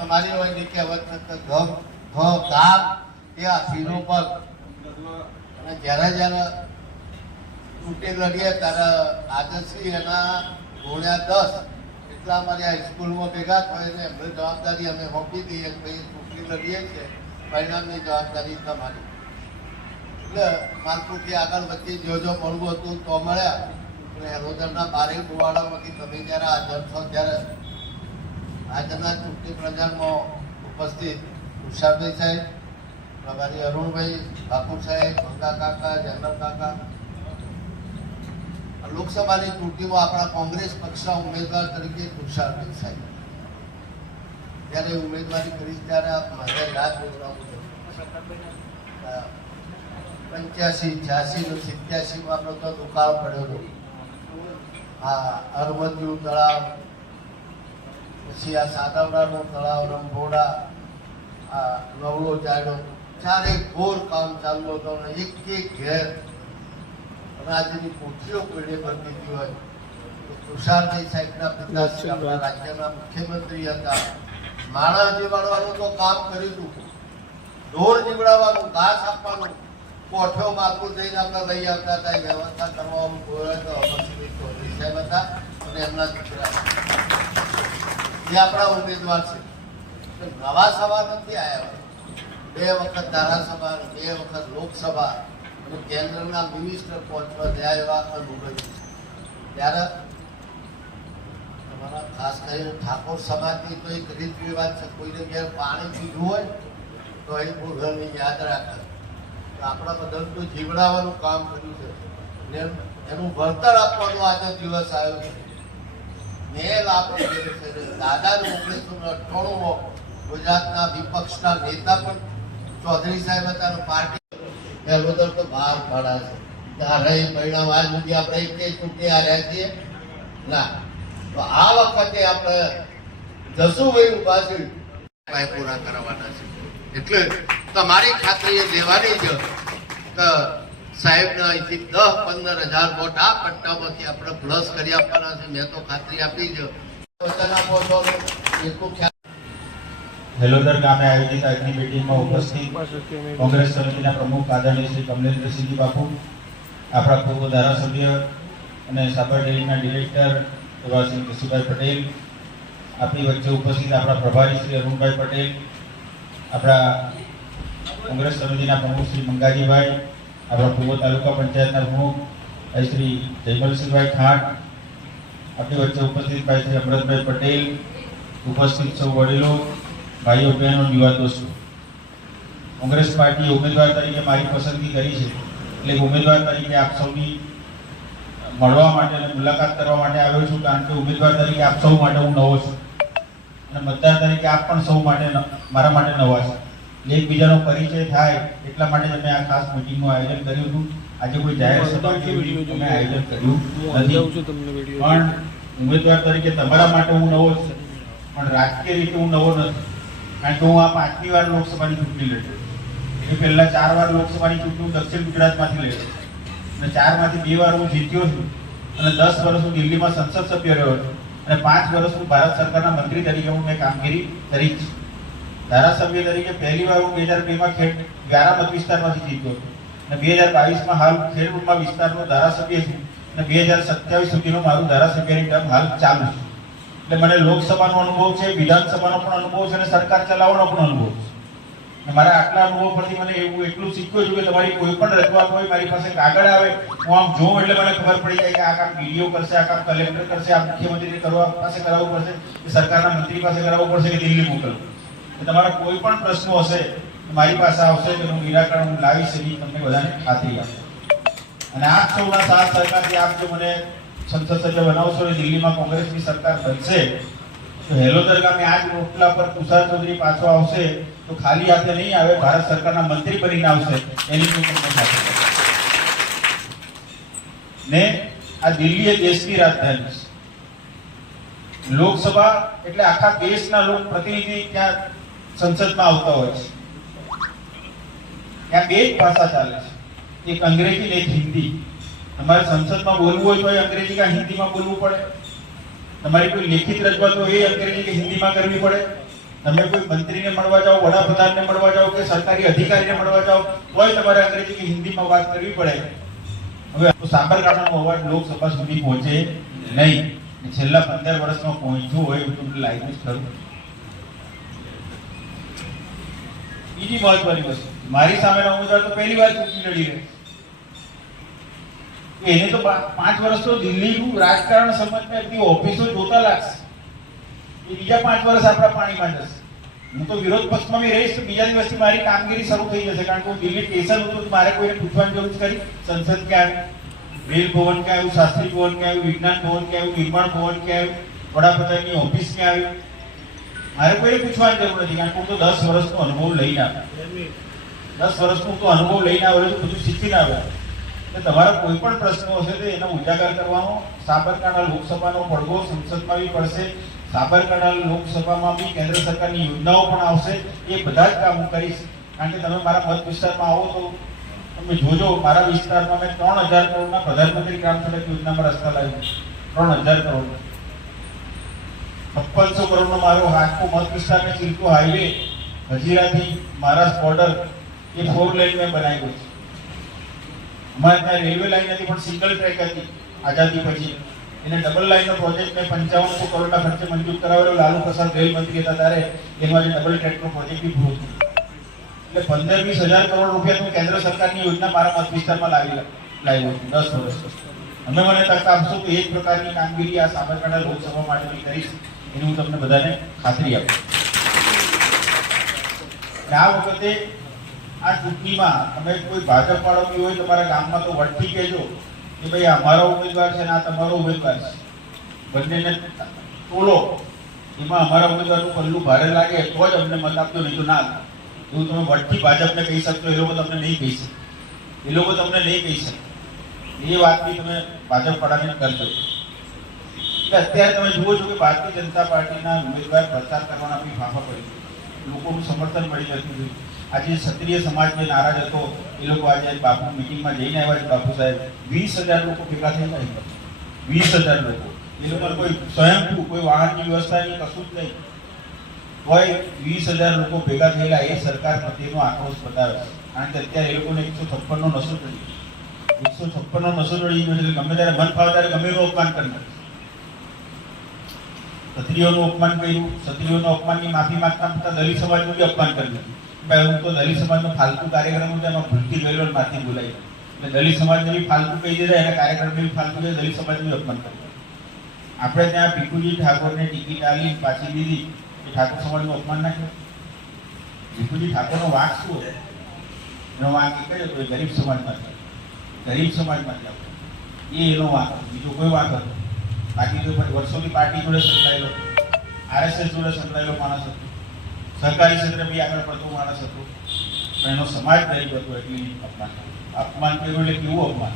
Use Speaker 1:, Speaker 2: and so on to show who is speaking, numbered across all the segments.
Speaker 1: અમારી હોય કહેવત કે ઘ ઘ શીરો પર અને જ્યારે જ્યારે ચૂંટણી લડીએ ત્યારે આદર્શી એના ગુણ્યા દસ એટલા અમારી હાઈસ્કૂલમાં ભેગા થાય ને એમની જવાબદારી અમે સોંપી દઈએ કે ભાઈ ચૂંટણી લડીએ છીએ. પરિણામની જવાબદારી તમારી. એટલે માલપુરથી આગળ વચ્ચે જો જો મળવું હતું તો મળ્યા. અને હરોદરના બારે ગોવાડામાંથી તમે જ્યારે હાજર છો ત્યારે આજના ચૂંટણી પ્રચારમાં ઉપસ્થિત તુષારભાઈ સાહેબ, પ્રભારી અરુણભાઈ બાપુ સાહેબ, ગંગા કાકા, જનરલ કાકા. લોકસભાની ચૂંટણીમાં આપણા કોંગ્રેસ પક્ષના ઉમેદવાર તરીકે તુષારભાઈ સાહેબ. જ્યારે ઉમેદવારી કરી ત્યારે મારે યાદ બોલાવું પંચ્યાસી છ્યાસી ને સિત્યાસીમાં આપણો તો દુકાળ પડેલો હા અરવદનું તળાવ પછી આ સાતવડાનો તળાવ રંભોડા આ નવલો જાડો ચારે ઘોર કામ ચાલતો હતો અને એક એક ઘેર અનાજની કોઠીઓ કોઈને બનતી હોય. તુષારભાઈ સાહેબના પિતાશ્રી આપણા રાજ્યના મુખ્યમંત્રી હતા. માણસ જીવાડવાનું તો કામ કર્યું હતું. ઢોર જીવડાવવાનું ઘાસ આપવાનું. કોઠો માલપુર થઈને આપણે લઈ આવતા હતા. એ વ્યવસ્થા કરવામાં તો અમરસિંહ ચૌધરી સાહેબ હતા અને એમના દીકરા એ આપણા ઉમેદવાર છે. નવા સભા નથી આવ્યા બે વખત ધારાસભા બે વખત લોકસભા અને કેન્દ્રના મિનિસ્ટર પહોંચવા થયા એવા અનુભવી છે ત્યારે તમારા ખાસ કરીને ઠાકોર સમાજની તો એક રીત રિવાજ છે, કોઈને ઘેર પાણી પીધું હોય તો એ ભૂગલની યાદ રાખે. આપણા બધા તો જીવડાવવાનું કામ કર્યું છે. એનું વળતર આપવાનો આજે દિવસ આવ્યો છે. મેલ તે દાદાનું ઓગણીસો અઠ્ઠાણું ગુજરાતના વિપક્ષના નેતા પણ ચૌધરી સાહેબ હતા પાર્ટી પહેલો તો બહાર પાડા છે. રહી પરિણામ આજ સુધી આપણે એક ચૂંટણી રહ્યા છીએ. ના. તો આ વખતે આપણે જસુભાઈ ઊભા છે ભાઈ પૂરા કરવાના છે. એટલે તમારી ખાતરી એ દેવાની છે કે સાહેબને દસ પંદર હજાર વોટ આ પટ્ટામાંથી આપણે પ્લસ કરી આપવાના મેં તો ખાતરી આપી છે
Speaker 2: હેલોદર ગામે આયોજિત આજની ઉપસ્થિત કોંગ્રેસ સમિતિના પ્રમુખ આદરણીય શ્રી કમલેન્દ્રસિંહજી બાપુ, આપણા પૂર્વ ધારાસભ્ય અને સાબર ડેરીના ડિરેક્ટર એવા શ્રી પટેલ આપણી વચ્ચે ઉપસ્થિત આપણા પ્રભારી શ્રી અરુણભાઈ પટેલ, આપણા કોંગ્રેસ સમિતિના પ્રમુખ શ્રી મંગાજીભાઈ આપણા પૂર્વ તાલુકા પંચાયતના પ્રમુખ શ્રી જયમલસિંહભાઈ ખાંટ આપણી વચ્ચે ઉપસ્થિત ભાઈ શ્રી અમરતભાઈ પટેલ, ઉપસ્થિત સૌ વડીલો, ભાઈઓ, બહેનો છું. કોંગ્રેસ પાર્ટી ઉમેદવાર તરીકે મારી પસંદગી કરી છે. એટલે ઉમેદવાર તરીકે આપ સૌની મળવા માટે અને મુલાકાત કરવા માટે આવ્યો છું, કારણ કે ઉમેદવાર તરીકે આપ સૌ માટે હું નવો છું. અને મતદાર તરીકે આપ પણ સૌ માટે મારા માટે નવા છે. એકબીજાનો પરિચય થાય એટલા માટે તમે અમે આ ખાસ મિટિંગનું આયોજન કર્યું હતું. આજે કોઈ જાહેર સભા કે અમે આયોજન કર્યું નથી. પણ ઉમેદવાર તરીકે તમારા માટે હું નવો છું. પણ રાજકીય રીતે હું નવો નથી. કારણ કે હું આ પાંચમી વાર લોકસભાની ચૂંટણી લડ્યો. એ પહેલાં ચાર વાર લોકસભાની ચૂંટણી દક્ષિણ ગુજરાતમાંથી લડ્યો. અને ચારમાંથી બે વાર હું જીત્યો છું. અને દસ વર્ષ હું દિલ્હીમાં સંસદ સભ્ય રહ્યો છું. અને પાંચ વર્ષ હું ભારત સરકારના મંત્રી તરીકે હું મેં કામગીરી કરી છે. ધારાસભ્ય તરીકે પહેલી વાર હું બે હજાર બેમાં ખેડ વ્યારા વિસ્તારમાંથી જીત્યો હતો. અને બે હજાર બાવીસમાં હાલ ખેડબ્રહ્મા વિસ્તારનો ધારાસભ્ય છું. અને બે હજાર સત્યાવીસ સુધીનું મારું ધારાસભ્યની ટર્મ હાલ ચાલુ છે. એટલે મને લોકસભાનો અનુભવ છે, વિધાનસભાનો પણ અનુભવ છે અને સરકાર ચલાવવાનો પણ અનુભવ છે. અને મારા આટલા અનુભવ પરથી મને એવું એટલું શીખ્યો છું કે તમારી કોઈ પણ રજૂઆત હોય, મારી પાસે કાગળ આવે, હું આમ જોઉં એટલે મને ખબર પડી જાય કે આ કામ ડીડીઓ કરશે, આ કામ કલેક્ટર કરશે, આ મુખ્યમંત્રીને કરવા પાસે કરાવવું પડશે, કે સરકારના મંત્રી પાસે કરાવવું પડશે કે દિલ્હી મોકલવું. તમારા કોઈ પણ પ્રશ્નો હશે મારી પાસે આવશે કે હું નિરાકરણ હું લાવીશ એની તમને બધાને ખાતરી આપું. અને આપ સૌના સાથ સહકારથી આપ જો મને સંસદ સભ્ય બનાવશો અને દિલ્હીમાં કોંગ્રેસની સરકાર બનશે, તો હેલોદર ગામે આ જ રોટલા પર તુષાર ચૌધરી પાછો આવશે તો ખાલી હાથે નહીં આવે, ભારત સરકારના મંત્રી બનીને આવશે, એની હું તમને ખાતરી ને આ દિલ્હી એ દેશની રાજધાની છે. લોકસભા એટલે આખા દેશના લોક પ્રતિનિધિ ત્યાં સંસદમાં આવતા હોય છે. ત્યાં બે જ ભાષા ચાલે છે. એક અંગ્રેજી ને એક હિન્દી. તમારે સંસદમાં બોલવું હોય તો અંગ્રેજી કે હિન્દીમાં બોલવું પડે. તમારી કોઈ લેખિત રજૂઆત હોય એ અંગ્રેજી કે હિન્દીમાં કરવી પડે. તમે કોઈ મંત્રીને મળવા જાઓ, વડાપ્રધાનને મળવા જાઓ કે સરકારી અધિકારીને મળવા જાઓ હોય તમારે અંગ્રેજી કે હિન્દીમાં વાત કરવી પડે. હવે સાબરકાંઠાનો અવાજ લોકસભા સુધી પહોંચે નહીં. છેલ્લા પંદર વર્ષમાં પહોંચ્યું હોય એવું તમને લાગ્યું જ ખરું બીજી મહત્વની વસ્તુ. મારી સામેના ઉમેદવાર તો પહેલી વાર ચૂંટણી લડી રહ્યા એને તો પાંચ વર્ષ તો દિલ્હીનું રાજકારણ સમજતા બધી ઓફિસો જોતા લાગશે. એ બીજા પાંચ વર્ષ આપણા પાણીમાં જશે હું તો વિરોધ પક્ષમાં બી રહીશ, તો બીજા દિવસથી મારી કામગીરી શરૂ થઈ જશે, કારણ કે હું દિલ્હી સ્ટેશન હતું મારે કોઈને પૂછવાની જરૂર કરી સંસદ ક્યાં આવ્યું રેલ ભવન ક્યાં આવ્યું? શાસ્ત્રી ભવન ક્યાં આવ્યું? વિજ્ઞાન ભવન ક્યાં આવ્યું? નિર્માણ ભવન ક્યાં આવ્યું? વડાપ્રધાનની ઓફિસ ક્યાં આવ્યું મારે કોઈ પૂછવાની જરૂર નથી, કારણ કે હું તો દસ વર્ષનો અનુભવ લઈને આવ્યો. દસ વર્ષનો તો અનુભવ લઈને આવ્યો છું બધું શીખીને આવ્યો એટલે તમારા કોઈ પણ પ્રશ્નો હશે તો એનો ઉજાગર કરવાનો, સાબરકાંઠા લોકસભાનો પડઘો સંસદમાં બી પડશે, સાબરકાંઠા લોકસભામાં બી કેન્દ્ર સરકારની યોજનાઓ પણ આવશે, એ બધા જ કામ હું કરીશ. કારણ કે તમે મારા મત વિસ્તારમાં આવો તો તમે જોજો, મારા વિસ્તારમાં મેં ત્રણ હજાર કરોડના પ્રધાનમંત્રી ગ્રામ સડક યોજનામાં રસ્તા લાવ્યો. ત્રણ હજાર કરોડ. છપ્પનસો કરોડનો મારો આખો મત વિસ્તારને ચીલકો હાઈવે હજીરાથી મહારાષ્ટ્ર બોર્ડર એ ફોર લેન મેં બનાવ્યો છે. અમારે ત્યાં રેલવે લાઈન હતી, પણ સિંગલ ટ્રેક હતી આઝાદી પછી. એને ડબલ લાઈનનો પ્રોજેક્ટ મેં પંચાવનસો કરોડના ખર્ચે મંજૂર કરાવેલો. લાલુ પ્રસાદ રેલ મંત્રી હતા ત્યારે એમાં જે ડબલ ટ્રેકનો પ્રોજેક્ટ બી પૂરો થયો. એટલે પંદર વીસ હજાર કરોડ રૂપિયાનું કેન્દ્ર સરકારની યોજના મારા મત વિસ્તારમાં લાવી લાવ્યો છું, દસ વર્ષ. અમે મને તક આપશો કે એ જ પ્રકારની કામગીરી આ સાબરકાંઠા લોકસભા માટે બી કરીશ. એની હું તમને બધાને ખાતરી આપું. આ વખતે આ ચૂંટણીમાં તમે કોઈ ભાજપ વાળો બી હોય તમારા ગામમાં તો વળતી કહેજો કે ભાઈ અમારો ઉમેદવાર છે ને આ તમારો ઉમેદવાર છે. બંનેને તોલો. એમાં અમારા ઉમેદવારનું પલ્લું ભારે લાગે તો જ અમને મત આપજો, નહીં તો ના આપજો. એવું તમે વળતી ભાજપને કહી શકશો એ લોકો તમને નહીં કહી શકે. એ લોકો તમને નહીં કહી શકે. એ વાત બી તમે ભાજપ વાળાને કરજો. એટલે અત્યારે તમે જુઓ છો કે ભારતીય જનતા પાર્ટીના ઉમેદવાર પ્રચાર કરવાના બી ફાંફા પડી. લોકોનું સમર્થન મળી જતું હતું આજે ક્ષત્રિય સમાજ જે નારાજ હતો, એ લોકો આજે બાપુ મિટિંગમાં જઈને આવ્યા છે. બાપુ સાહેબ, વીસ હજાર લોકો ભેગા થયેલા નહીં વીસ હજાર લોકો. એ લોકો કોઈ સ્વયંભૂ, કોઈ વાહનની વ્યવસ્થા નહીં કશું જ નહીં. હોય વીસ હજાર લોકો ભેગા થયેલા એ સરકાર પ્રત્યેનો આક્રોશ બતાવે છે. કારણ કે અત્યારે એ લોકોને એકસો છપ્પનનો નશો ચડી એકસો છપ્પનનો નશો ચડી ગમે ત્યારે મન ફાવે ત્યારે ગમે એનું અપમાન કરી નાખે ક્ષત્રિયોનું અપમાન કર્યું, ક્ષત્રિયોનું અપમાનની માફી માંગતા માંગતા દલિત સમાજનું બી અપમાન કર્યું. ભાઈ, હું તો દલિત સમાજનો ફાલતુ કાર્યક્રમ હતો એમાં ભૂલથી ગયેલો માથી બોલાય એટલે દલિત સમાજને બી ફાલતુ કહી દીધા એના કાર્યક્રમને બી ફાલતુ કહી દલિત સમાજનું અપમાન કર્યું. આપણે ત્યાં ભીખુજી ઠાકોરને ટિકિટ આલી પાછી દીધી એ ઠાકોર સમાજનું અપમાન ના કર્યું. ભીખુજી ઠાકોરનો વાંક શું હતો? એનો વાંક એક હતો, એ ગરીબ સમાજમાં ગરીબ સમાજમાં એ એનો વાંક બીજો કોઈ વાંક હતો. બાકી તો પણ વર્ષોની પાર્ટી જોડે સંકળાયેલો. આરએસએસ જોડે સંકળાયેલો માણસ હતો. સરકારી ક્ષેત્રે બી આગળ પડતો માણસ હતો. પણ એનો સમાજ ગરીબ હતો એટલે અપમાન. અપમાન કર્યું એટલે કેવું અપમાન?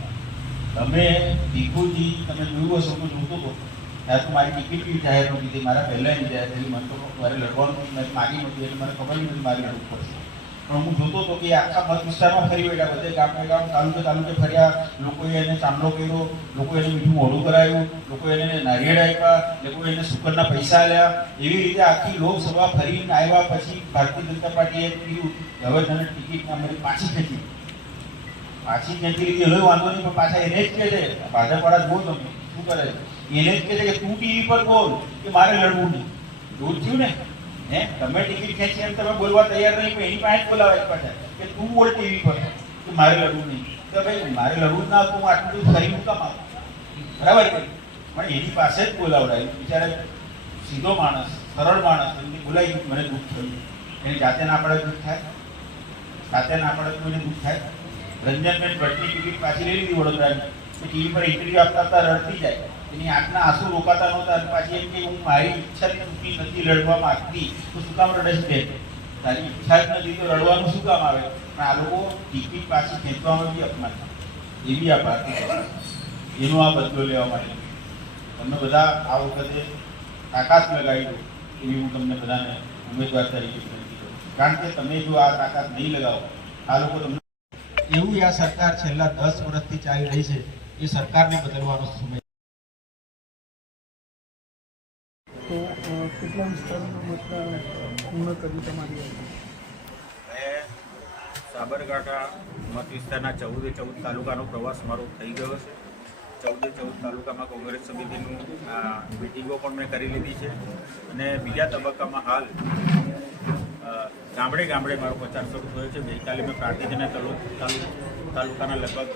Speaker 2: તમે ભીખુજી તમે જોયું હશો તો જોતો હતો. ત્યારે તો મારી ટિકિટ બી જાહેર નહોતી થઈ મારા પહેલાં જાહેર થયેલી. મને તો મારે લડવાનું મારી નહોતી. એટલે મને ખબર નથી મારી લડવું પડશે. પણ હું જોતો હતો કે આખા મત વિસ્તારમાં ફરી વળ્યા. બધે ગામે ગામ, તાલુકે તાલુકે ફર્યા. લોકોએ એને ચાંદલો કર્યો. લોકોએ એને મીઠું મોઢું કરાયું. લોકોએ એને નારિયેળ આપ્યા. લોકોએ એને સુકરના પૈસા આપ્યા એવી રીતે આખી લોકસભા ફરીને આવ્યા પછી ભારતીય જનતા પાર્ટીએ કીધું હવે તને ટિકિટ અમારી પાછી ખેંચી. પાછી ખેંચી લીધી. હવે વાંધો નહીં, પણ પાછા એને જ કહે છે. ભાજપવાળા વાળા જુઓ તમે. શું કરે એને જ કહે છે કે તું ટીવી પર બોલ કે મારે લડવું નહીં. એવું થયું ને? હે? તમે ટિકિટ ખેંચી એમ તમે બોલવા તૈયાર નહીં, પણ એની પાસે બોલાવે પાછા. કે તું બોલ ટીવી પર. કે મારે લડવું નહીં. તો ભાઈ, મારે લડવું ના હતું હું આટલું બધું ફરી મૂકામ આવું બરાબર કે પણ એની પાસે જ બોલાવડાય. બિચારે સીધો માણસ, સરળ માણસ એમને બોલાવી મને દુઃખ થયું. એની જાતે ના પડે દુઃખ થાય? જાતે ના પડે એને દુઃખ થાય? રંજનબેન ભટ્ટની ટિકિટ પાછી લઈ લીધી વડોદરાની. ટીવી પર ઇન્ટરવ્યુ આપતા આપતા રડતી જાય. એની આંખના આંસુ રોકાતા નહોતા અને પાછી એમ કે હું મારી ઈચ્છાથી ચૂંટણી નથી લડવા માંગતી, તો શું કામ રડે છે તારી ઈચ્છા જ નથી તો રડવાનું શું કામ આવે? પણ આ લોકો ટિકિટ પાછી ખેંચવામાં બી અપમાન. એવી આ ભારતીય એનો આ બદલો લેવા માટે. તમને બધા આ વખતે તાકાત લગાવી દો એવી હું તમને બધાને ઉમેદવાર તરીકે વિનંતી કરું કારણ કે તમે જો આ તાકાત નહીં લગાવો, આ લોકો તમને એવું આ સરકાર છેલ્લા દસ વર્ષથી ચાલી રહી છે, એ સરકારને બદલવાનો સમય
Speaker 3: કેટલા વિસ્તારમાં મતદાન પૂર્ણ કર્યું તમારી
Speaker 2: મેં સાબરકાંઠા મત વિસ્તારના ચૌદે ચૌદ તાલુકાનો પ્રવાસ મારો થઈ ગયો છે. ચૌદે ચૌદ તાલુકામાં કોંગ્રેસ સમિતિનું મિટિંગો પણ મેં કરી લીધી છે. અને બીજા તબક્કામાં હાલ ગામડે ગામડે મારો પ્રચાર શરૂ થયો છે ગઈકાલે મેં તાલુ- તાલુકાના લગભગ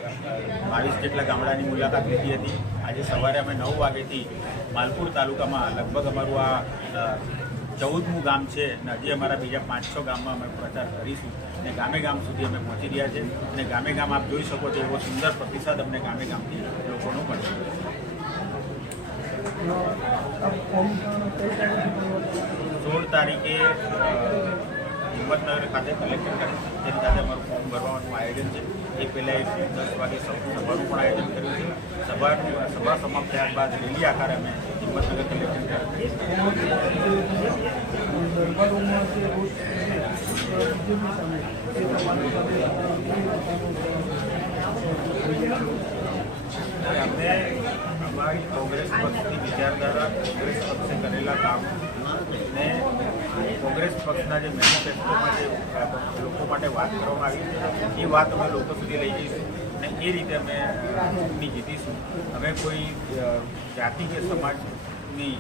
Speaker 2: બાવીસ જેટલા ગામડાની મુલાકાત લીધી હતી આજે સવારે અમે નવ વાગ્યાથી માલપુર તાલુકામાં લગભગ અમારું આ ચૌદમું ગામ છે અને હજી અમારા બીજા પાંચસો ગામમાં અમે પ્રચાર કરીશું અને ગામે ગામ સુધી અમે પહોંચી રહ્યા છે અને ગામે ગામ આપ જોઈ શકો છો એવો સુંદર પ્રતિસાદ અમને ગામે ગામથી લોકોનો મળશે? સોળ તારીખે હિંમતનગર ખાતે કલેક્ટર તેની ખાતે અમારું ફોર્મ ભરવાનું આયોજન છે, એ પહેલાં એક દસ વાગે સભાનું પણ આયોજન કર્યું છે. સભાનું સભા સમાપ્ત થયા બાદ રેલી આકારે અમે હિંમતનગર કલેક્ટર
Speaker 3: સાથે
Speaker 2: અમે અમારી કોંગ્રેસ પક્ષની વિચારધારા કોંગ્રેસ પક્ષે કરેલા કામ કોંગ્રેસ પક્ષના જે મેનિફેસ્ટોમાં જે લોકો માટે વાત કરવામાં આવી છે, એ વાત અમે લોકો સુધી લઈ જઈશું અને એ રીતે અમે ચૂંટણી જીતીશું. અમે કોઈ જાતિ કે સમાજની